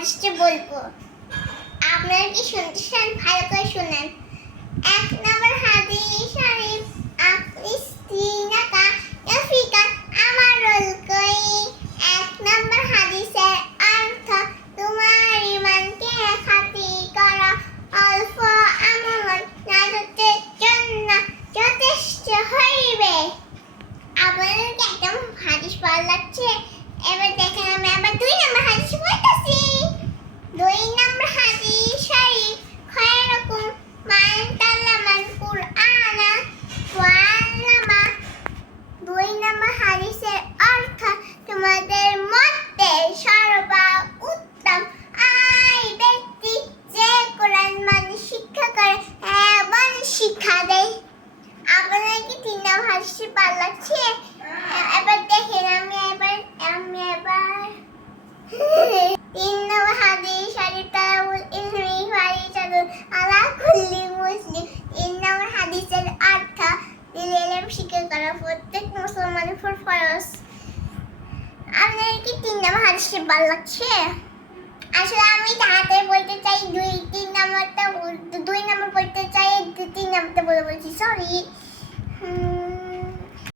হাদিসটা বলবো। আপনারা কি শুনতে চান? ভালো করে শুনেন। 1 নম্বর হাদিস শরীফ, আফলিস্তিনাকা আফ্রিকা আমারুল কই। 1 নম্বর হাদিসের অর্থ, তোমার ঈমানকে খাঁটি করো, অল্প আমল নাজাতের জন্য যথেষ্ট হইবে। আপনাদেরকে একদম হাদিস ভালো লাগছে? এবার দেখেন আমি আবার 2 নম্বর হাদিস বলতেছি। 2 নম্বর হাদিস শরীফ, খায়রুকুম মান তাআল্লামাল কুরআনা ওয়া আল্লামা। 2 নম্বর হাদিসের অর্থ, তোমাদের মধ্যে সর্বোত্তম ওই ব্যক্তি যে কোরআন মানে শিক্ষা করে এবং শিক্ষা দেয়। আপনাদের কি 3 নম্বর হাদিস ভালো লাগছে? এবার দেখেন আমি এবার 3 নম্বর হাদিস শরীফ, তালাবুল ইলমি ফারিদাতুন আলা কুল্লি মুসলিম। 3 নম্বর হাদিসের অর্থ, দিনের ইলম শিক্ষা করা প্রত্যেক মুসলমানের উপর ফরজ। আপনাদের কি 3 নম্বর হাদিস ভালো লাগছে? আসলে আমি তাড়াতাড়ি বলতে চাই, 2 নম্বর বলতে চাই, 3 নম্বরটা বলে বলছি, সরি।